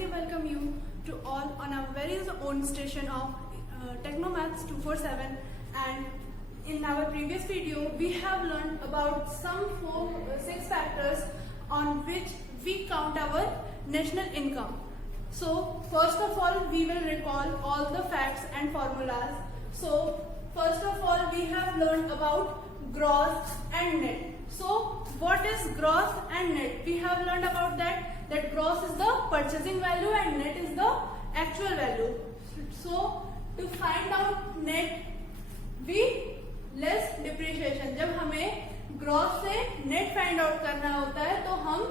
heartily welcome you to all on our very own station of Technomaths 247. And in our previous video, we have learned about some 6 factors on which we count our national income. So first of all, we will recall all the facts and formulas. So first of all, we have learned about gross and net. So what is gross and net? We have learned about that gross is the purchasing value and net is the actual value. So to find out net, we less depreciation. जब हमें gross से net find out करना होता है तो हम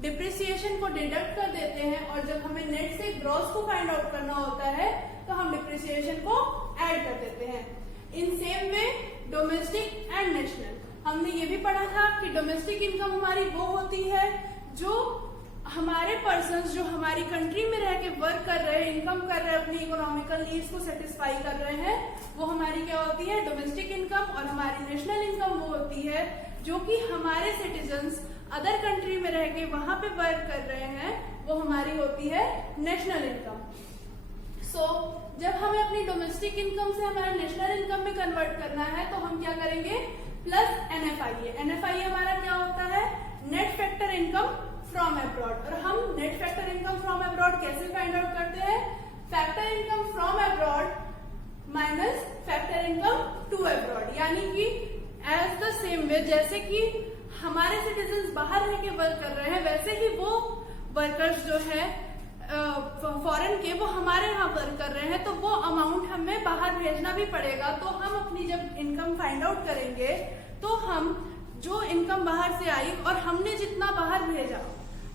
depreciation को deduct कर देते हैं, और जब हमें नेट से ग्रॉस को फाइंड आउट करना होता है तो हम डिप्रिसिएशन को ऐड कर देते हैं. In same way domestic and national, हमने ये भी पढ़ा था कि डोमेस्टिक इनकम हमारी वो होती है जो हमारे पर्सन्स जो हमारी कंट्री में रह के वर्क कर रहे हैं, इनकम कर रहे हैं, अपनी इकोनॉमिकल नीड्स को सेटिस्फाई कर रहे हैं, वो हमारी क्या होती है, डोमेस्टिक इनकम. और हमारी नेशनल इनकम वो होती है जो कि हमारे सिटीजन्स अदर कंट्री में रह के वहां पे वर्क कर रहे हैं, वो हमारी होती है नेशनल इनकम. सो जब हमें अपनी डोमेस्टिक इनकम से हमारा नेशनल इनकम में कन्वर्ट करना है तो हम क्या करेंगे, प्लस एनएफआईए. एनएफआईए हमारा क्या होता है, net factor income from abroad. और हम net factor income from abroad कैसे फाइंड आउट करते हैं, factor income from abroad minus factor income to abroad. यानी कि एज द सेम वे जैसे कि हमारे सिटीजन्स बाहर रह के वर्क कर रहे हैं, वैसे ही वो वर्कर्स जो है फॉरेन के वो हमारे यहाँ वर्क कर रहे हैं, तो वो अमाउंट हमें बाहर भेजना भी पड़ेगा. तो हम अपनी जब इनकम फाइंड आउट करेंगे तो हम जो इनकम बाहर से आई और हमने जितना बाहर भेजा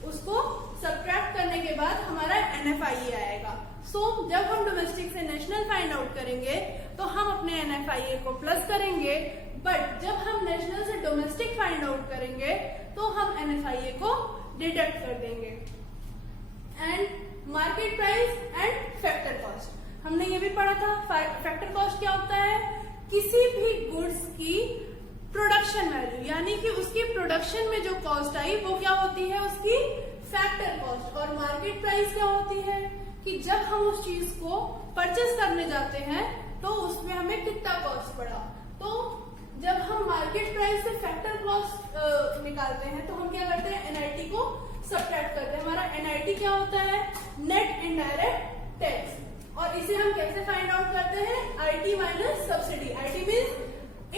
उसको सब्ट्रैक्ट करने के बाद हमारा एनएफआईए आएगा. सो जब हम डोमेस्टिक से नेशनल फाइंड आउट करेंगे तो हम अपने एनएफआईए को प्लस करेंगे, बट जब हम नेशनल से डोमेस्टिक फाइंड आउट करेंगे तो हम एनएफआईए को डिडक्ट कर देंगे. And market price and factor cost, हमने ये भी पढ़ा था. फैक्टर कॉस्ट क्या होता है, किसी भी गुड्स की प्रोडक्शन वैल्यू, यानी कि उसकी प्रोडक्शन में जो कॉस्ट आई वो क्या होती है, उसकी फैक्टर कॉस्ट. और मार्केट प्राइस क्या होती है कि जब हम उस चीज को परचेस करने जाते हैं तो उसमें हमें कितना कॉस्ट पड़ा. तो जब हम मार्केट प्राइस से फैक्टर कॉस्ट निकालते हैं तो हम क्या करते हैं, एनआईटी को सब्ट्रैक्ट करते हैं. हमारा एनआईटी क्या होता है, नेट इनडायरेक्ट टैक्स. और इसे हम कैसे फाइंड आउट करते हैं, IT minus subsidy. IT means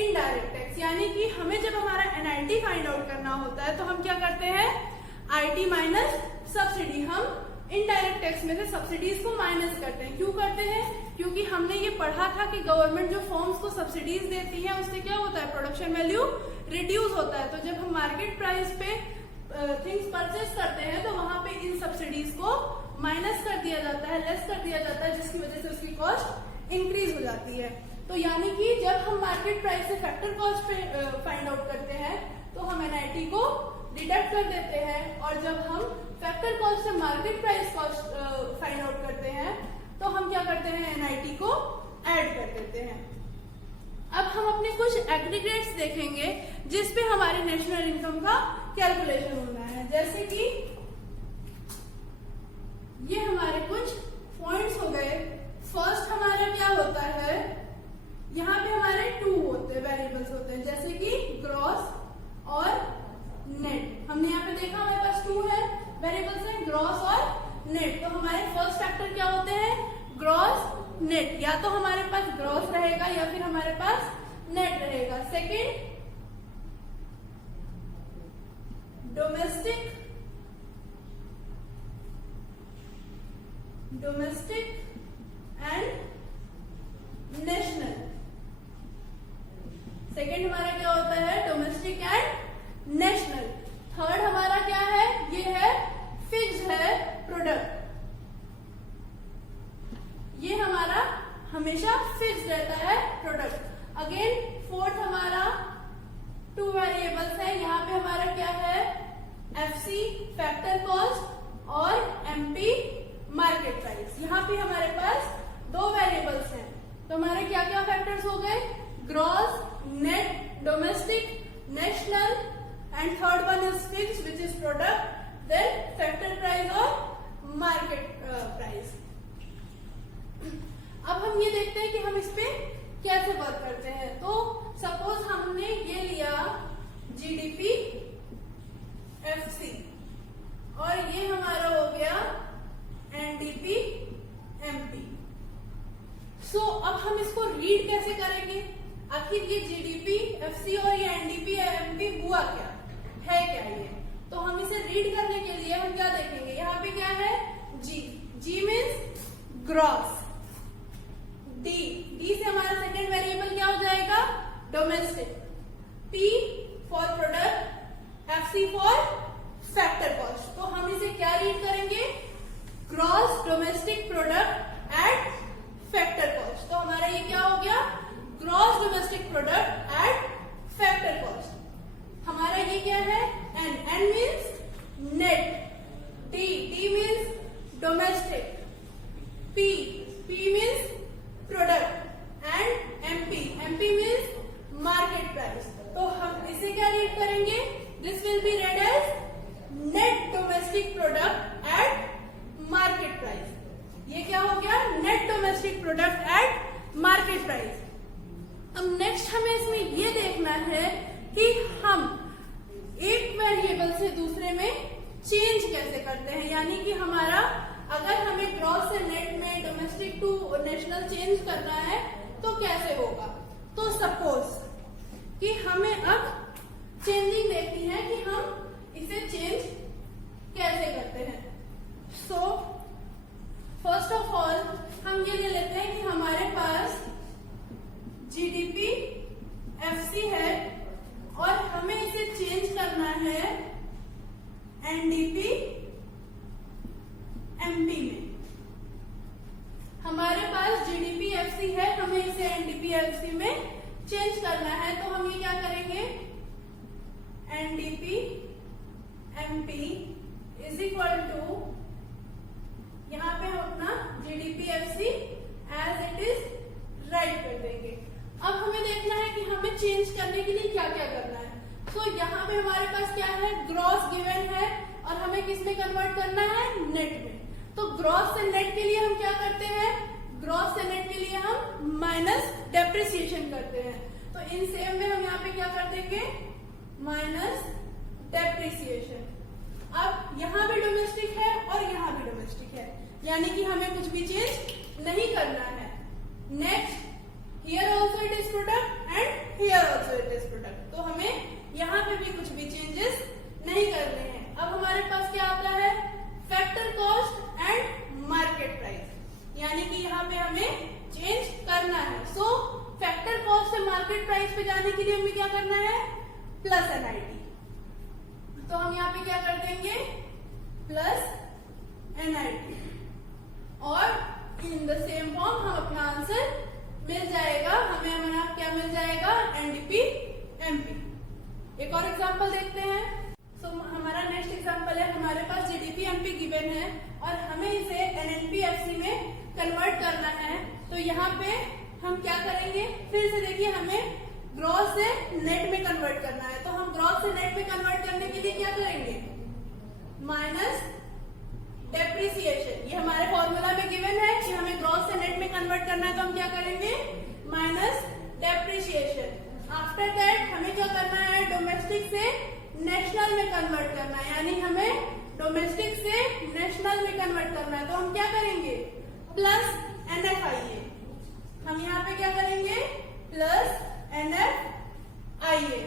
indirect tax. यानी कि हमें जब हमारा एनआईटी फाइंड आउट करना होता है तो हम क्या करते हैं, आईटी माइनस सब्सिडी. हम इनडायरेक्ट टैक्स में से सब्सिडीज को माइनस करते हैं. क्यों करते हैं, क्योंकि हमने ये पढ़ा था कि गवर्नमेंट जो फर्म्स को सब्सिडीज देती है उससे क्या होता है, प्रोडक्शन वैल्यू रिड्यूस होता है. तो जब हम मार्केट प्राइस पे थिंग्स परचेस करते हैं तो वहां पे इन सब्सिडीज को माइनस कर दिया जाता है, लेस कर दिया जाता है, जिसकी वजह से उसकी कॉस्ट इंक्रीज हो जाती है. तो यानी कि जब हम मार्केट प्राइस से फैक्टर कॉस्ट पे फाइंड आउट करते हैं तो हम एनआईटी को डिडक्ट कर देते हैं, और जब हम फैक्टर कॉस्ट से market price cost find out करते हैं तो हम क्या करते हैं, एनआईटी को ऐड कर देते हैं. अब हम अपने कुछ एग्रीगेट्स देखेंगे जिसपे हमारी नेशनल इनकम का कैलकुलेशन होना है. जैसे कि ये हमारे कुछ पॉइंट्स हो गए. फर्स्ट हमारा क्या होता है, यहाँ पे हमारे 2 होते हैं, वेरिएबल्स होते हैं, जैसे कि ग्रॉस और नेट. हमने यहाँ पे देखा हमारे पास 2 है वेरिएबल्स हैं, ग्रॉस और नेट. तो हमारे फर्स्ट फैक्टर क्या होते हैं, ग्रॉस नेट. या तो हमारे पास ग्रॉस रहेगा या फिर हमारे पास नेट रहेगा. Second, domestic and national. Second हमारा क्या होता है, डोमेस्टिक एंड नेशनल. थर्ड हमारा क्या है, ये है फिक्स्ड है प्रोडक्ट. ये हमारा हमेशा फिक्स्ड रहता है प्रोडक्ट. अगेन फोर्थ हमारा 2 वेरिएबल्स है. यहाँ पे हमारा क्या है, एफसी फैक्टर कॉस्ट और एमपी मार्केट प्राइस. यहाँ पे हमारे पास 2 वेरिएबल्स हैं. तो हमारे क्या क्या फैक्टर्स हो गए, gross, net, domestic, national, and third one is fixed, which is product, then factor price or market price. अब हम ये देखते हैं कि हम इस पे कैसे वर्क करते हैं। तो सपोज हमने ये लिया जीडीपी एफसी और ये हमारा हो गया एनडीपी एमपी। सो अब हम इसको रीड कैसे करेंगे, आखिर ये जीडीपी एफसी और ये एनडीपी एमपी हुआ क्या है, क्या ये। तो हम इसे रीड करने के लिए हम क्या देखेंगे, यहाँ पे क्या है G, G means gross, D से हमारा सेकेंड वेरिएबल क्या हो जाएगा domestic, P for product, FC for factor cost. तो हम इसे क्या रीड करेंगे, gross domestic product at factor cost. तो हमारा ये क्या हो गया, gross domestic product at factor cost. हमारा ये क्या है N, N means net, D means domestic, P means product and MP means market price. तो हम इसे क्या रीड करेंगे, this will be read as net domestic product at market price. ये क्या हो गया, net domestic product at market price. अब नेक्स्ट हमें इसमें ये देखना है कि हम एक वेरिएबल से दूसरे में चेंज कैसे करते हैं, यानी कि हमारा अगर हमें ग्रॉस से नेट में डोमेस्टिक टू नेशनल चेंज करना है तो कैसे होगा। तो सपोज कि हमें अब चेंजिंग देखनी है कि हम इसे चेंज कैसे करते हैं। सो फर्स्ट ऑफ ऑल हम ये ले लेते हैं कि हमारे पास जीडीपी एफसी है और हमें इसे चेंज करना है एनडीपी एमपी में। हमारे पास जीडीपी एफसी है, हमें इसे एनडीपी एफसी में चेंज करना है। तो हम ये क्या करेंगे, NDP MP is equal to, यहाँ पे हम अपना GDP FC as it is write कर देंगे। अब हमें देखना है कि हमें चेंज करने के लिए क्या क्या करना है। तो यहाँ पे हमारे पास क्या है, ग्रॉस गिवन है और हमें किस में कन्वर्ट करना है, नेट में। तो ग्रॉस से नेट के लिए हम क्या करते हैं, ग्रॉस से नेट के लिए हम माइनस डेप्रिसिएशन करते हैं। तो इन सेम में हम यहाँ पे क्या कर देंगे, माइनस डेप्रिसिएशन। अब यहाँ भी डोमेस्टिक है और यहाँ भी डोमेस्टिक है, यानी कि हमें कुछ भी चेंज नहीं करना है। Next, here also it is product and here also it is product. तो हमें यहाँ पे भी कुछ भी चेंजेस नहीं करने हैं। अब हमारे पास क्या आता है, factor cost and market price, यानी कि यहाँ पे हमें चेंज करना है। सो फैक्टर कॉस्ट से मार्केट प्राइस पे जाने के लिए हमें क्या करना है, प्लस एनआईटी। तो हम यहाँ पे क्या कर देंगे, प्लस एनआईटी, और इन द सेम फॉर्म हम अपना आंसर मिल जाएगा, हमें हमारा क्या मिल जाएगा, एनडीपी एमपी। एक और एग्जांपल देखते हैं। तो हमारा नेक्स्ट एग्जांपल है, हमारे पास जीडीपी एमपी गिवन है और हमें इसे एनएनपी एफसी में कन्वर्ट करना है। तो यहाँ पे हम क्या करेंगे, फिर से देखिए, हमें ग्रॉस से नेट में कन्वर्ट करना है। तो हम ग्रॉस से नेट में कन्वर्ट करने के लिए क्या करेंगे, माइनस डेप्रिसिएशन। ये हमारे फॉर्मूला में गिवन है कि हमें ग्रॉस से नेट में कन्वर्ट करना है, तो हम क्या करेंगे, माइनस डेप्रिसिएशन। आफ्टर दैट हमें क्या करना है, डोमेस्टिक से नेशनल में कन्वर्ट करना है, यानी हमें डोमेस्टिक से नेशनल में कन्वर्ट करना है। तो हम क्या करेंगे, प्लस एनएफआईए। हम यहाँ पे क्या करेंगे, प्लस एनएफआईए।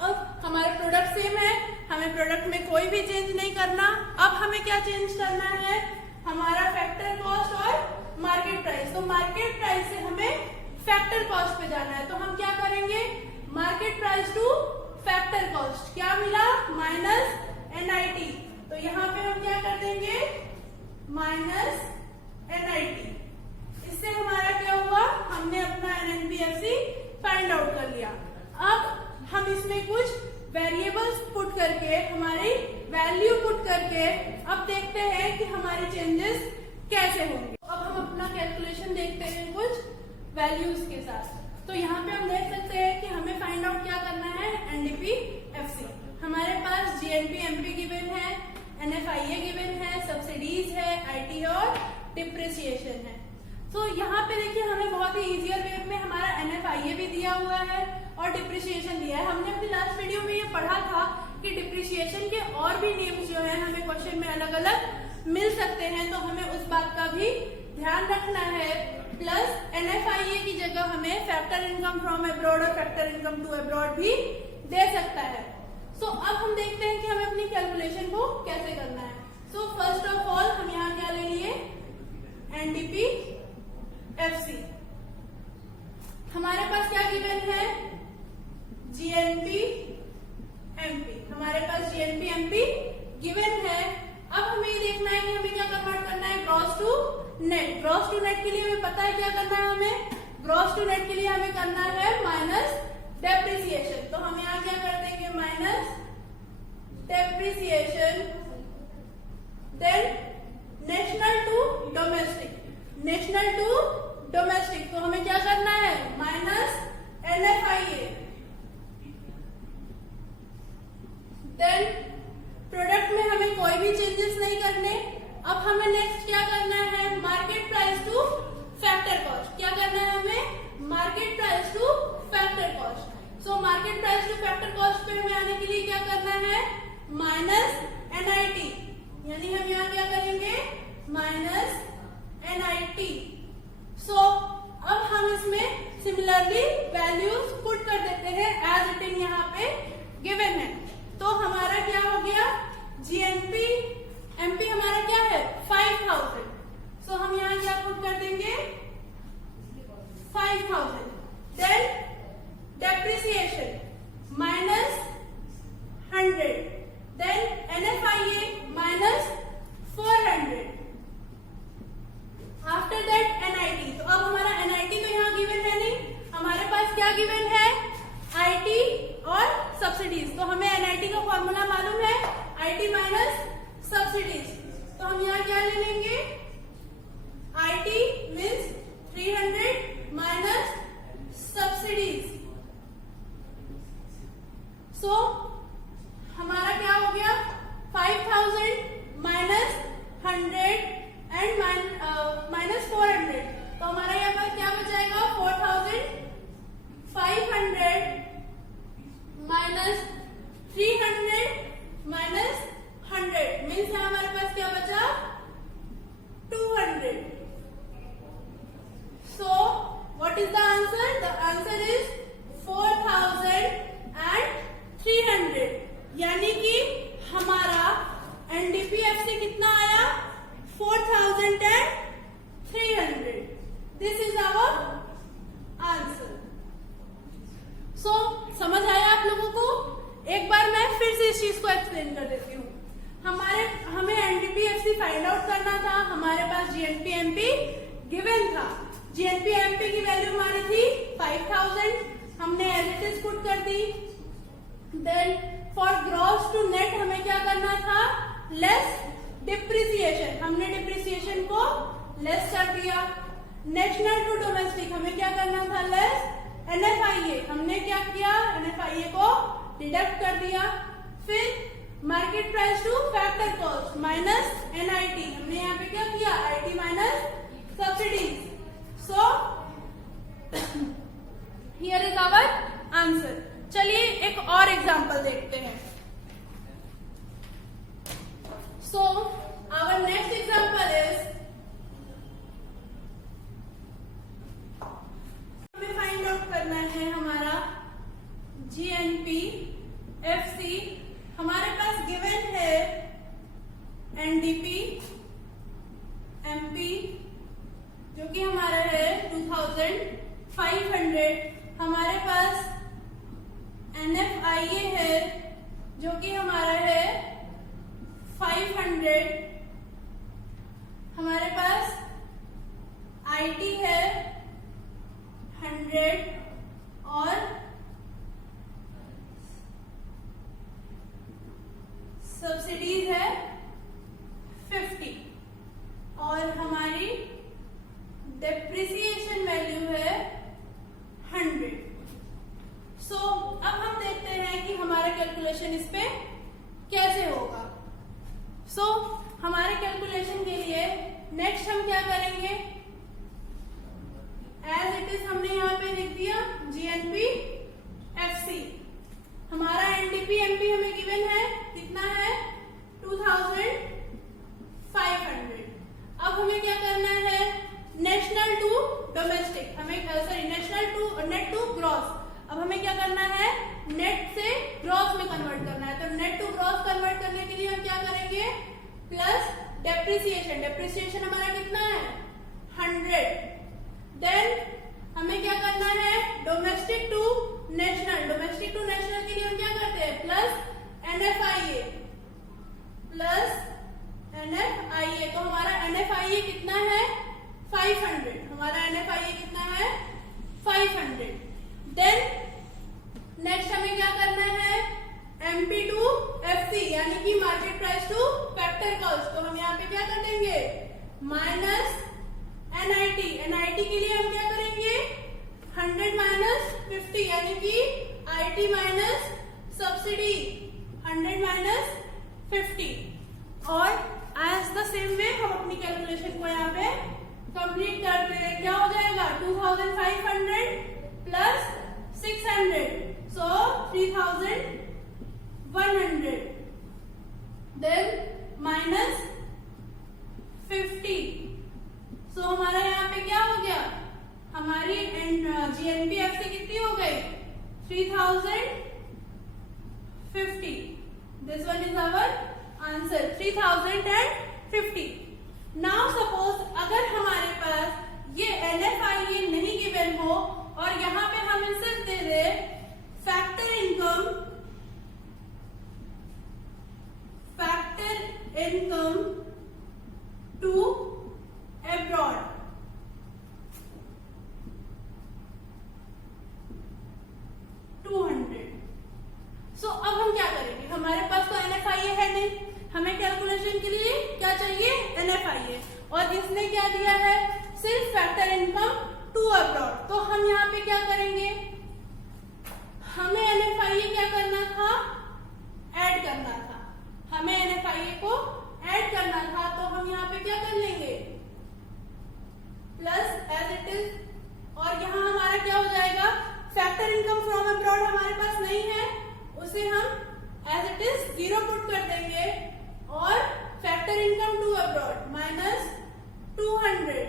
अब हमारे प्रोडक्ट सेम है, हमें प्रोडक्ट में कोई भी चेंज नहीं करना। अब हमें क्या चेंज करना है, हमारा फैक्टर कॉस्ट और मार्केट प्राइस। तो मार्केट प्राइस से हमें फैक्टर कॉस्ट पे जाना है। तो हम क्या करेंगे, market price to factor cost, क्या मिला, माइनस एनआईटी। तो यहाँ पे हम क्या कर देंगे, माइनस एनआईटी। इससे हमारा क्या हुआ, हमने अपना एनएनपीएफसी फाइंड आउट कर लिया। अब हम इसमें कुछ वेरिएबल्स पुट करके, हमारी वैल्यू पुट करके अब देखते हैं कि हमारे चेंजेस कैसे होंगे। अब हम अपना कैलकुलेशन देखते हैं कुछ वैल्यूज के साथ। तो यहाँ पे हम देख सकते हैं कि हमें फाइंड आउट क्या करना है, एनडीपीएफसी। हमारे पास जीएनपी एमपी गिवन है, एनएफआईए गिवन है, सब्सिडीज तो यहाँ पे देखिए हमें बहुत ही इजियर वे में हमारा NFIA भी दिया हुआ है और डिप्रिसिएशन दिया है। हमने अपनी लास्ट वीडियो में ये पढ़ा था कि डिप्रिसिएशन के और भी नेम्स जो है हमें क्वेश्चन में अलग अलग मिल सकते हैं, तो हमें उस बात का भी ध्यान रखना है। प्लस NFIA की जगह हमें फैक्टर इनकम फ्रॉम अब्रॉड और फैक्टर इनकम टू अब्रॉड भी दे सकता है। सो अब हम देखते हैं कि हमें अपनी कैलकुलेशन को कैसे करना है। सो फर्स्ट ऑफ ऑल हम यहाँ क्या ले लिए, NDP FC। हमारे पास क्या गिवन है, GNP MP। हमारे पास GNP MP गिवन है। अब हमें ये देखना है कि हमें क्या कन्वर्ट करना है, gross to net. Gross to net के लिए हमें पता है क्या करना है, हमें ग्रॉस टू नेट के लिए हमें करना है माइनस डेप्रिसिएशन। तो हम यहाँ क्या कर देंगे, minus depreciation, then national to domestic. National to domestic तो हमें क्या करना है, माइनस NFIA, देन प्रोडक्ट में हमें कोई भी चेंजेस नहीं करने। अब हमें नेक्स्ट क्या करना है, market price to factor cost. क्या करना है हमें, market price to factor cost. So market price to factor cost पे हमें आने के लिए क्या करना है, माइनस NIT, यानी हम यहाँ क्या करेंगे, माइनस NIT। सो अब हम इसमें सिमिलरली वैल्यूज पुट कर देते हैं एज इट इज यहाँ पे गिवन है। तो हमारा क्या हो गया, GNP MP हमारा क्या है, 5000। सो हम यहाँ क्या पुट कर देंगे, 5000। Then depreciation minus 100, then NFIA minus 400, after that NIT। तो अब हमारा NIT तो यहाँ गिवन है नहीं, हमारे पास क्या गिवन है, IT और सब्सिडीज। तो हमें NIT का फॉर्मूला मालूम है, IT माइनस सब्सिडीज। तो हम यहाँ क्या ले लेंगे, IT मीन्स 300 माइनस सब्सिडीज। सो हमारा क्या हो गया, 5000 माइनस 100 एंड माइनस 400। तो हमारा यहाँ पर क्या बचाएगा, 4500 माइनस 300 माइनस 100 मीन्स हमारे पास क्या बचा, 200। So what is the answer, the answer is 4300। यानी कि हमारा NDP FC कितना आया, 4300। This is our answer. So समझ आया आप लोगों को? एक बार मैं फिर से इस चीज को एक्सप्लेन कर देती हूँ। हमें NDP FC फाइंड आउट करना था, हमारे पास GNP MP गिवन था। GNP MP की वैल्यू हमारी थी 5000, हमने एज इट इज पुट कर दी। Then for gross to net हमें क्या करना था, लेस डिप्रिसिएशन, हमने डिप्रिसिएशन को लेस कर दिया। नेशनल टू डोमेस्टिक हमें क्या करना था, लेस NFIA, हमने क्या किया, NFIA को डिडक्ट कर दिया। फिर market price to factor cost minus NIT, हमने यहाँ पे क्या किया, IT minus subsidies. So here is our answer. चलिए एक और एग्जांपल देखते हैं। So our next example is, हमें फाइंड आउट करना है हमारा GNP FC। हमारे पास गिवन है NDP MP जो कि हमारा है 2500, हमारे पास NFIA है जो कि हमारा है 500, हमारे पास IT है 100 और सब्सिडीज है 50 और हमारी डेप्रिसिएशन वैल्यू है 100। सो अब हम देखते हैं कि हमारा कैलकुलेशन इस पे कैसे होगा। सो हमारे कैलकुलेशन के लिए नेक्स्ट हम क्या करेंगे, एज इट इज हमने यहाँ पे लिख दिया GNP FC। हमारा NDP MP हमें गिवन है, कितना है 2500। अब हमें क्या करना है, नेशनल टू डोमेस्टिक, हमें sorry national to net to gross. अब हमें क्या करना है, नेट से ग्रॉस में कन्वर्ट करना है। तो नेट टू ग्रॉस कन्वर्ट करने के लिए हम क्या करेंगे, प्लस डेप्रिसिएशन। डेप्रिसिएशन हमारा कितना है 100। देन हमें क्या करना है, domestic to national. Domestic to national के लिए हम क्या करते हैं, प्लस NFIA, प्लस NFIA। तो हमारा NFIA कितना है 500। हमारा NFIA कितना है 500। देन नेक्स्ट हमें क्या करना है, MP टू FC यानी कि market price to factor cost. तो हम यहाँ पे क्या कर देंगे, माइनस NIT। NIT के लिए हम क्या करेंगे, 100 माइनस 50 यानी कि IT माइनस सब्सिडी 100 माइनस 50। और एज द सेम वे हम अपनी कैलकुलेशन को यहाँ पे कंप्लीट करते हैं। क्या हो जाएगा, 2500 प्लस 600, सो 3100। देन माइनस 50, सो हमारा यहाँ पे क्या हो गया, हमारी GNP FC कितनी हो गई 3050। This one is our answer 3050। Now suppose अगर हमारे पास ये NFIA नहीं गिवन हो और यहाँ पे हम सिर्फ दे दे फैक्टर इनकम टू अब्रॉड। सो अब हम क्या करेंगे, हमारे पास तो NFIA है नहीं, हमें कैलकुलेशन के लिए क्या चाहिए NFIA, और इसने क्या दिया है सिर्फ फैक्टर इनकम टू अब्रॉड। तो हम यहाँ पे क्या करेंगे, हमें NFIA क्या करना था, ऐड करना था। हमें NFIA को ऐड करना था, तो हम यहाँ पे क्या कर लेंगे, प्लस एज इट इज। और यहाँ हमारा क्या हो जाएगा, फैक्टर इनकम फ्रॉम अब्रॉड हमारे पास नहीं है, उसे हम एज इट इज 0 पुट कर देंगे। और factor income to abroad minus 200।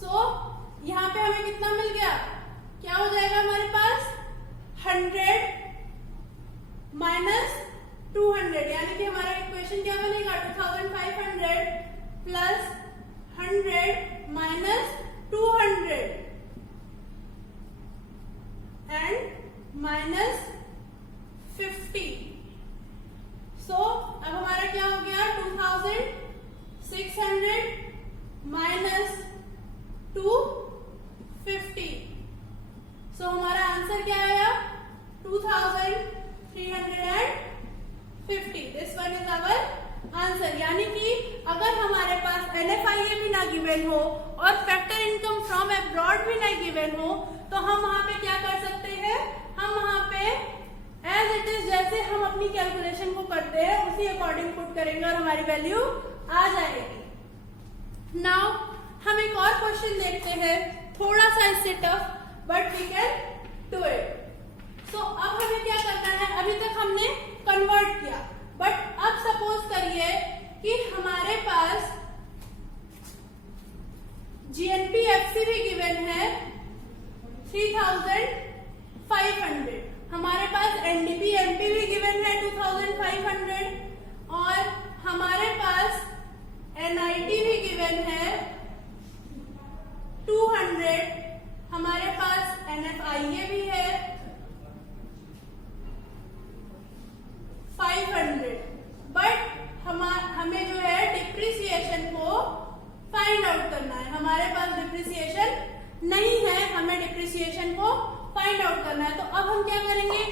So यहाँ पे हमें कितना मिल गया, क्या हो जाएगा हमारे पास 100 माइनस 200, यानी कि हमारा इक्वेशन क्या बनेगा 2500 प्लस 100 माइनस 200 एंड माइनस 50। सो अब हमारा क्या हो गया 2600 माइनस 250। सो हमारा आंसर क्या आया 2350। This one is our answer. यानी कि अगर हमारे पास NFIA भी ना गिवन हो और फैक्टर इनकम फ्रॉम अब्रॉड भी ना गिवन हो, तो हम वहां पे क्या कर सकते हैं, हम वहां पे एज इट इज जैसे हम अपनी कैलकुलेशन को करते हैं उसी अकॉर्डिंग पुट करेंगे और हमारी वैल्यू आ जाएगी। नाउ हम एक और क्वेश्चन देखते हैं, थोड़ा सा इससे tough, but we can do it. So अब हमें क्या करना है, अभी तक हमने कन्वर्ट किया, बट अब सपोज करिए कि हमारे पास GNP FC भी गिवन है 3500, हमारे पास NDP MP भी गिवन है 2500 और हमारे पास NIT भी गिवन है 200, हमारे पास NFIA भी है 500। बट हमें जो है डिप्रिसिएशन को फाइंड आउट करना है। हमारे पास डिप्रिसिएशन नहीं है, हमें डिप्रिसिएशन को फाइंड आउट करना है। तो अब हम क्या करेंगे,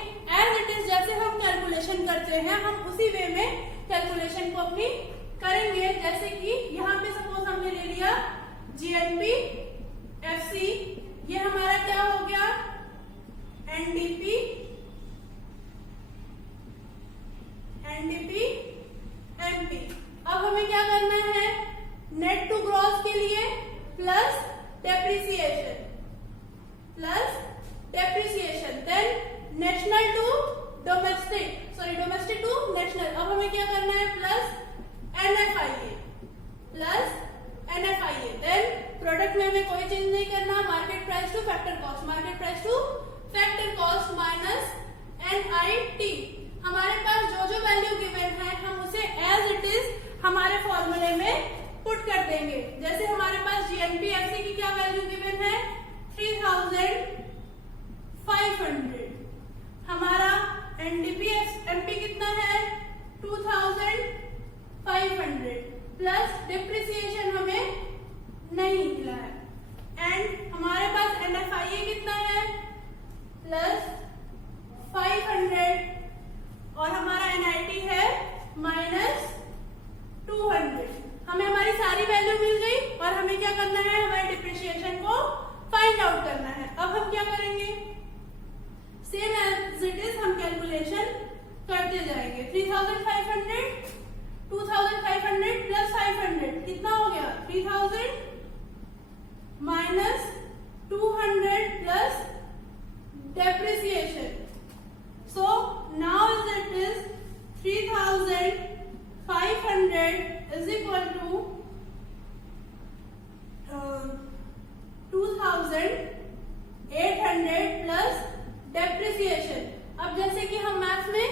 एज इट इज जैसे हम कैलकुलेशन करते हैं हम उसी वे में कैलकुलेशन को अपनी करेंगे। जैसे कि यहाँ पे सपोज हमने ले लिया GNP FC, ये हमारा क्या हो गया NDP MP। अब हमें क्या करना है, नेट टू ग्रॉस के लिए plus depreciation, then national to domestic to national. अब हमें क्या करना है, प्लस NFIA, देन प्रोडक्ट में हमें कोई चेंज नहीं करना, market price to factor cost minus NIT। हमारे पास जो जो वैल्यू गिवन है हम उसे एज इट इज हमारे फॉर्मूले में पुट कर देंगे। जैसे हमारे पास GNPFC की क्या वैल्यू गिवन है, 3500। हमारा NDPMP कितना है, 2500 प्लस डिप्रिसिएशन हमें नहीं मिला है, एंड हमारे पास NFIA कितना है, प्लस 500 और हमारा NIT है माइनस 200। हमें हमारी सारी वैल्यू मिल गई और हमें क्या करना है, हमारे डिप्रिसिएशन को फाइंड आउट करना है। अब हम क्या करेंगे, सेम एज इट इज हम कैलकुलेशन करते जाएंगे। 3500 2500 प्लस 500 कितना हो गया, 3000 minus 200 plus depreciation. So now it is 3500 is equal to 2800 plus depreciation. अब जैसे कि हम मैथ में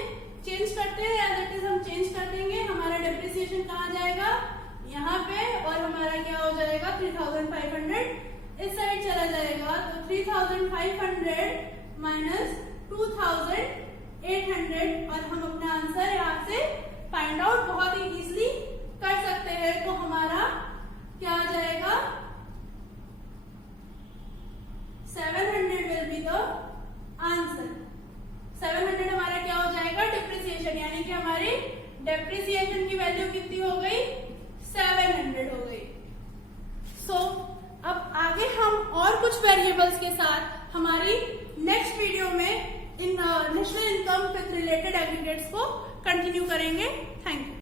चेंज करते हैं, एज इट इज हम चेंज कर देंगे। हमारा डेप्रिसिएशन कहाँ जाएगा, यहाँ पे, और हमारा क्या हो जाएगा, 3500 इस साइड चला जाएगा। तो 3500 माइनस 2800 और हम अपना आंसर यहाँ से फाइंड आउट बहुत ही इजीली कर सकते हैं। तो हमारा क्या आ जाएगा, 700 विल बी द आंसर। 700 हमारा क्या हो जाएगा, डिप्रिसिएशन, यानी कि हमारी डेप्रिसिएशन की वैल्यू कितनी हो गई, 700 हो गई। सो अब आगे हम और कुछ वेरिएबल्स के साथ हमारी नेक्स्ट वीडियो में in national income with related aggregates को कंटिन्यू करेंगे। Thank you.